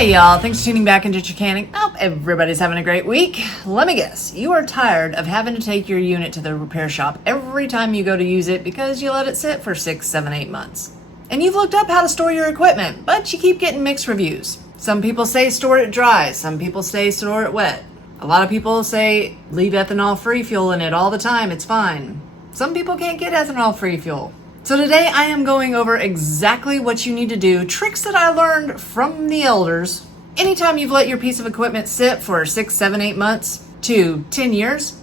Hey y'all, thanks for tuning back into Chickanic. Hope everybody's having a great week. Let me guess, you are tired of having to take your unit to the repair shop every time you go to use it because you let it sit for 6, 7, 8 months. And you've looked up how to store your equipment, but you keep getting mixed reviews. Some people say store it dry, some people say store it wet. A lot of people say leave ethanol-free fuel in it all the time, it's fine. Some people can't get ethanol-free fuel. So today I am going over exactly what you need to do, tricks that I learned from the elders. Anytime you've let your piece of equipment sit for 6, 7, 8 months to 10 years,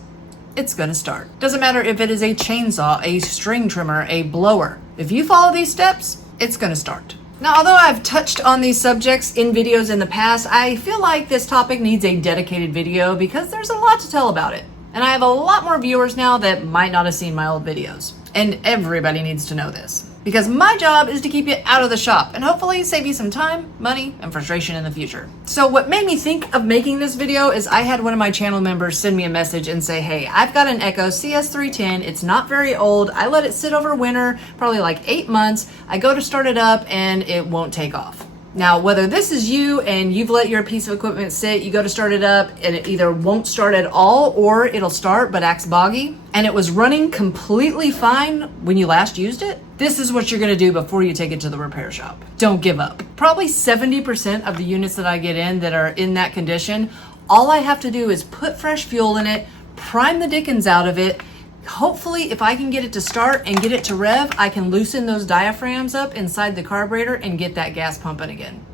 it's gonna start. Doesn't matter if it is a chainsaw, a string trimmer, a blower. If you follow these steps, it's gonna start. Now, although I've touched on these subjects in videos in the past, I feel like this topic needs a dedicated video because there's a lot to tell about it. And I have a lot more viewers now that might not have seen my old videos. And everybody needs to know this. Because my job is to keep you out of the shop and hopefully save you some time, money, and frustration in the future. So what made me think of making this video is I had one of my channel members send me a message and say, hey, I've got an Echo CS310. It's not very old. I let it sit over winter, probably like 8 months. I go to start it up and it won't take off. Now, whether this is you and you've let your piece of equipment sit, you go to start it up and it either won't start at all or it'll start but acts boggy, and it was running completely fine when you last used it, this is what you're gonna do before you take it to the repair shop. Don't give up. Probably 70% of the units that I get in that are in that condition, all I have to do is put fresh fuel in it, prime the dickens out of it. Hopefully, if I can get it to start and get it to rev, I can loosen those diaphragms up inside the carburetor and get that gas pumping again.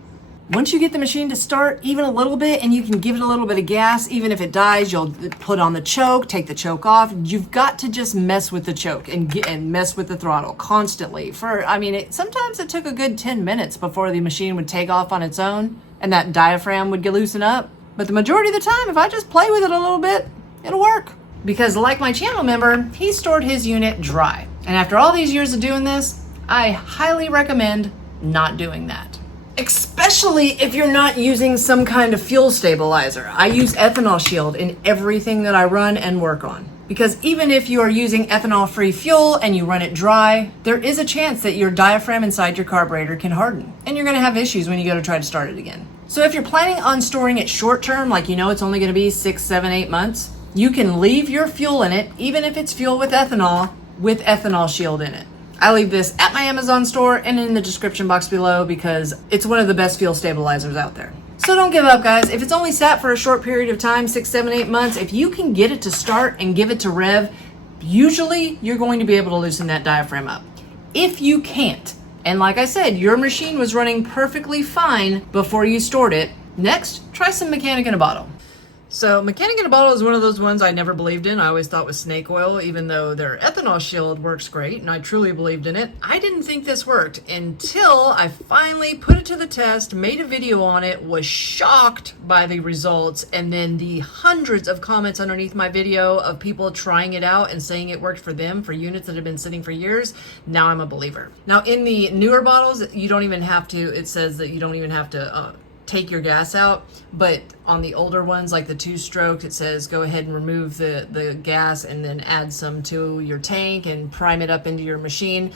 Once you get the machine to start even a little bit and you can give it a little bit of gas, even if it dies, you'll put on the choke, take the choke off. You've got to just mess with the choke and mess with the throttle constantly. Sometimes it took a good 10 minutes before the machine would take off on its own and that diaphragm would get loosened up. But the majority of the time, if I just play with it a little bit, it'll work. Because like my channel member, he stored his unit dry. And after all these years of doing this, I highly recommend not doing that. Especially if you're not using some kind of fuel stabilizer. I use Ethanol Shield in everything that I run and work on. Because even if you are using ethanol-free fuel and you run it dry, there is a chance that your diaphragm inside your carburetor can harden. And you're gonna have issues when you go to try to start it again. So if you're planning on storing it short term, like you know it's only gonna be 6, 7, 8 months, you can leave your fuel in it, even if it's fuel with Ethanol Shield in it. I leave this at my Amazon store and in the description box below because it's one of the best fuel stabilizers out there. So don't give up, guys. If it's only sat for a short period of time, 6, 7, 8 months, if you can get it to start and give it to rev, usually you're going to be able to loosen that diaphragm up. If you can't, and like I said, your machine was running perfectly fine before you stored it, next, try some mechanic in a bottle. So mechanic in a bottle is one of those ones I never believed in. I always thought was snake oil, even though their ethanol shield works great and I truly believed in it. I didn't think this worked until I finally put it to the test, made a video on it, was shocked by the results, and then the hundreds of comments underneath my video of people trying it out and saying it worked for them for units that have been sitting for years. Now I'm a believer. Now in the newer bottles, you don't even have to, it says that you don't even have to take your gas out, but on the older ones like the 2-stroke, it says go ahead and remove the gas and then add some to your tank and prime it up into your machine.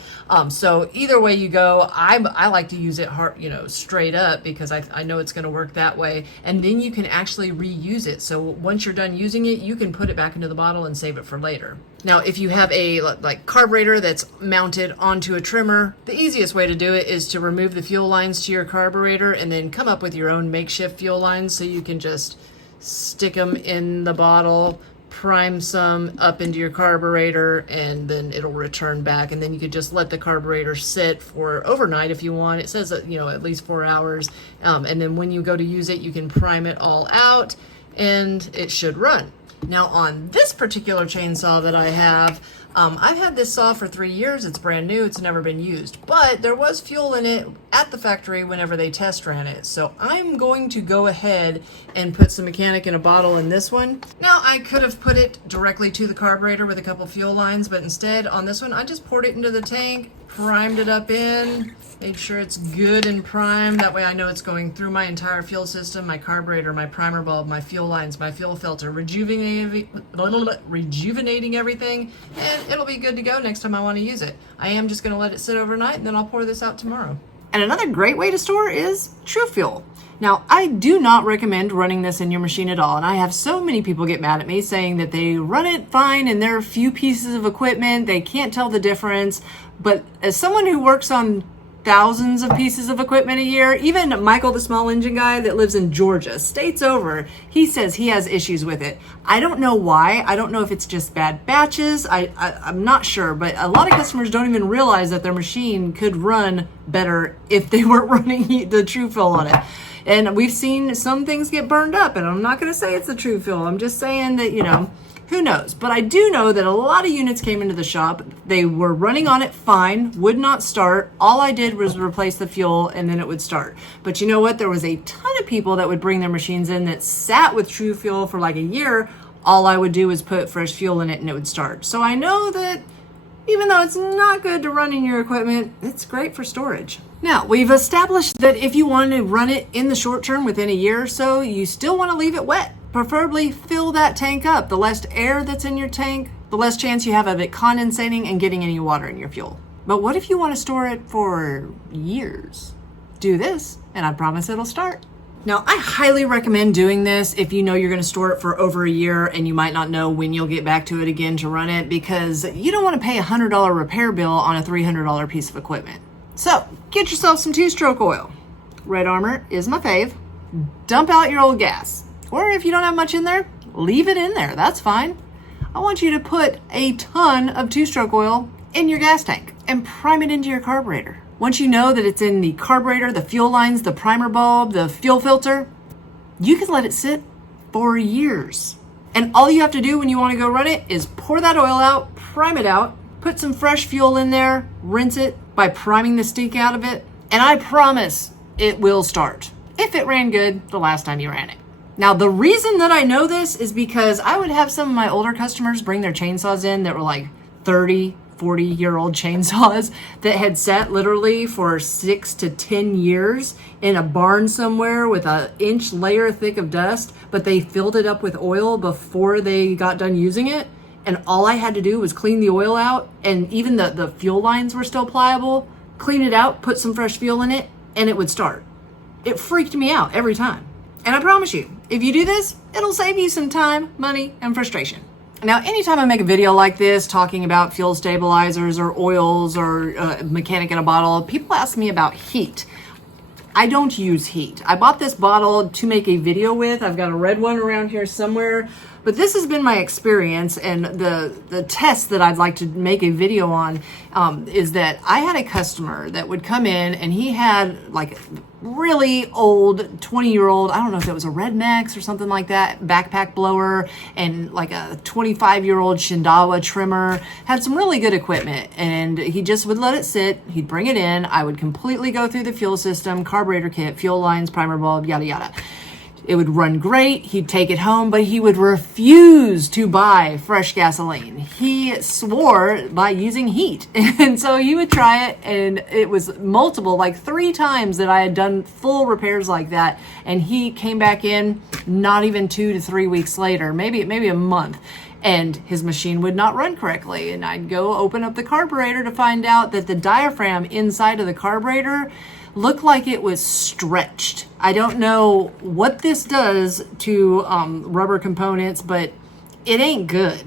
So either way you go, I like to use it hard, straight up, because I know it's going to work that way, and then you can actually reuse it. So once you're done using it, you can put it back into the bottle and save it for later. Now, if you have a carburetor that's mounted onto a trimmer, the easiest way to do it is to remove the fuel lines to your carburetor and then come up with your own makeshift fuel lines, so you can just stick them in the bottle, prime some up into your carburetor, and then it'll return back. And then you could just let the carburetor sit for overnight if you want. It says that, at least 4 hours. And then when you go to use it, you can prime it all out and it should run. Now on this particular chainsaw that I have, I've had this saw for 3 years. It's brand new. It's never been used, but there was fuel in it at the factory whenever they test ran it. So I'm going to go ahead and put some mechanic in a bottle in this one. Now I could have put it directly to the carburetor with a couple fuel lines, but instead on this one, I just poured it into the tank, primed it up in, made sure it's good and primed. That way I know it's going through my entire fuel system, my carburetor, my primer bulb, my fuel lines, my fuel filter, rejuvenating everything, and it'll be good to go next time I want to use it. I am just going to let it sit overnight and then I'll pour this out tomorrow. And another great way to store is True Fuel. Now, I do not recommend running this in your machine at all, and I have so many people get mad at me saying that they run it fine and there are a few pieces of equipment, they can't tell the difference. But as someone who works on thousands of pieces of equipment a year, even Michael, the small engine guy that lives in Georgia, states over, he says he has issues with it. I don't know why. I don't know if it's just bad batches. I'm not sure, but a lot of customers don't even realize that their machine could run better if they weren't running the True Fuel on it. And we've seen some things get burned up, and I'm not going to say it's the True Fuel. I'm just saying that, who knows? But I do know that a lot of units came into the shop. They were running on it fine, would not start. All I did was replace the fuel and then it would start. But you know what? There was a ton of people that would bring their machines in that sat with True Fuel for like a year. All I would do was put fresh fuel in it and it would start. So I know that even though it's not good to run in your equipment, it's great for storage. Now, we've established that if you want to run it in the short term within a year or so, you still want to leave it wet. Preferably fill that tank up. The less air that's in your tank, the less chance you have of it condensating and getting any water in your fuel. But what if you want to store it for years? Do this, and I promise it'll start. Now, I highly recommend doing this if you know you're going to store it for over a year and you might not know when you'll get back to it again to run it, because you don't want to pay a $100 repair bill on a $300 piece of equipment. So, get yourself some two-stroke oil. Red Armor is my fave. Dump out your old gas. Or if you don't have much in there, leave it in there. That's fine. I want you to put a ton of two-stroke oil in your gas tank and prime it into your carburetor. Once you know that it's in the carburetor, the fuel lines, the primer bulb, the fuel filter, you can let it sit for years. And all you have to do when you want to go run it is pour that oil out, prime it out, put some fresh fuel in there, rinse it by priming the stink out of it, and I promise it will start. If it ran good the last time you ran it. Now, the reason that I know this is because I would have some of my older customers bring their chainsaws in that were like 30, 40-year-old chainsaws that had sat literally for 6 to 10 years in a barn somewhere with an inch layer thick of dust, but they filled it up with oil before they got done using it. And all I had to do was clean the oil out, and even the fuel lines were still pliable, clean it out, put some fresh fuel in it, and it would start. It freaked me out every time. And I promise you, if you do this, it'll save you some time, money, and frustration. Now, anytime I make a video like this talking about fuel stabilizers or oils or mechanic in a bottle, people ask me about heat. I don't use heat. I bought this bottle to make a video with. I've got a red one around here somewhere. But this has been my experience, and the test that I'd like to make a video on is that I had a customer that would come in and he had like really old 20-year-old, I don't know if it was a Red Max or something like that, backpack blower, and like a 25-year-old Shindawa trimmer, had some really good equipment, and he just would let it sit. He'd bring it in. I would completely go through the fuel system, carburetor kit, fuel lines, primer bulb, yada, yada. It would run great. He'd take it home, but he would refuse to buy fresh gasoline. He swore by using heat. And so he would try it, and it was multiple, like 3 times that I had done full repairs like that. And he came back in not even 2 to 3 weeks later, maybe a month, and his machine would not run correctly. And I'd go open up the carburetor to find out that the diaphragm inside of the carburetor looked like it was stretched. I don't know what this does to rubber components, but it ain't good.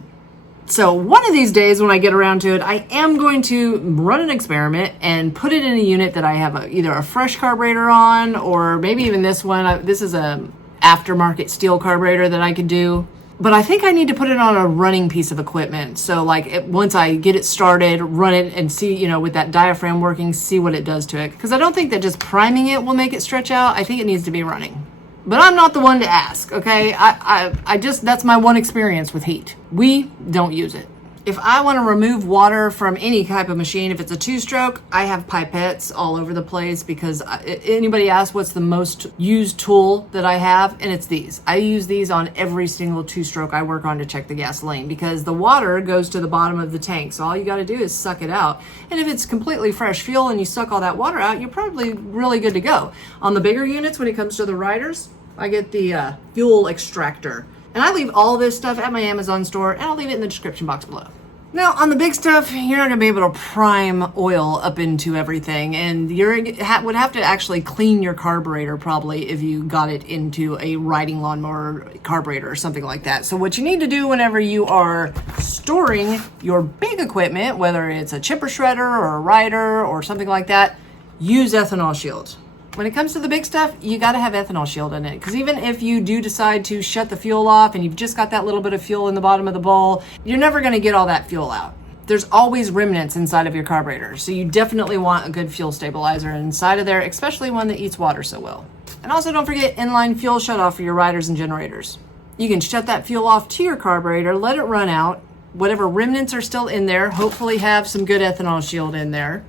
So one of these days when I get around to it, I am going to run an experiment and put it in a unit that I have either a fresh carburetor on, or maybe even this one. This is a aftermarket steel carburetor that I could do. But I think I need to put it on a running piece of equipment. So like once I get it started, run it and see, with that diaphragm working, see what it does to it. Because I don't think that just priming it will make it stretch out. I think it needs to be running. But I'm not the one to ask, okay? I just, that's my one experience with heat. We don't use it. If I want to remove water from any type of machine, if it's a 2-stroke, I have pipettes all over the place, because anybody asks what's the most used tool that I have, and it's these. I use these on every single 2-stroke I work on to check the gasoline, because the water goes to the bottom of the tank. So all you got to do is suck it out. And if it's completely fresh fuel and you suck all that water out, you're probably really good to go. On the bigger units, when it comes to the riders, I get the fuel extractor. And I leave all this stuff at my Amazon store, and I'll leave it in the description box below. Now, on the big stuff, you're not going to be able to prime oil up into everything, and you would have to actually clean your carburetor probably if you got it into a riding lawnmower carburetor or something like that. So what you need to do whenever you are storing your big equipment, whether it's a chipper shredder or a rider or something like that, use Ethanol Shield. When it comes to the big stuff, you got to have Ethanol Shield in it, because even if you do decide to shut the fuel off and you've just got that little bit of fuel in the bottom of the bowl, you're never going to get all that fuel out. There's always remnants inside of your carburetor, so you definitely want a good fuel stabilizer inside of there, especially one that eats water so well. And also don't forget inline fuel shutoff for your riders and generators. You can shut that fuel off to your carburetor, let it run out, whatever remnants are still in there, hopefully have some good Ethanol Shield in there.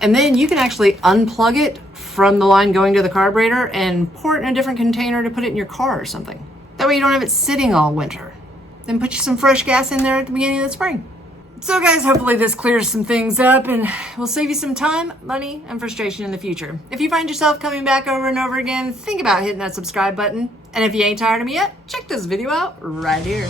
And then you can actually unplug it from the line going to the carburetor and pour it in a different container to put it in your car or something. That way you don't have it sitting all winter. Then put you some fresh gas in there at the beginning of the spring. So guys, hopefully this clears some things up and will save you some time, money, and frustration in the future. If you find yourself coming back over and over again, think about hitting that subscribe button. And if you ain't tired of me yet, check this video out right here.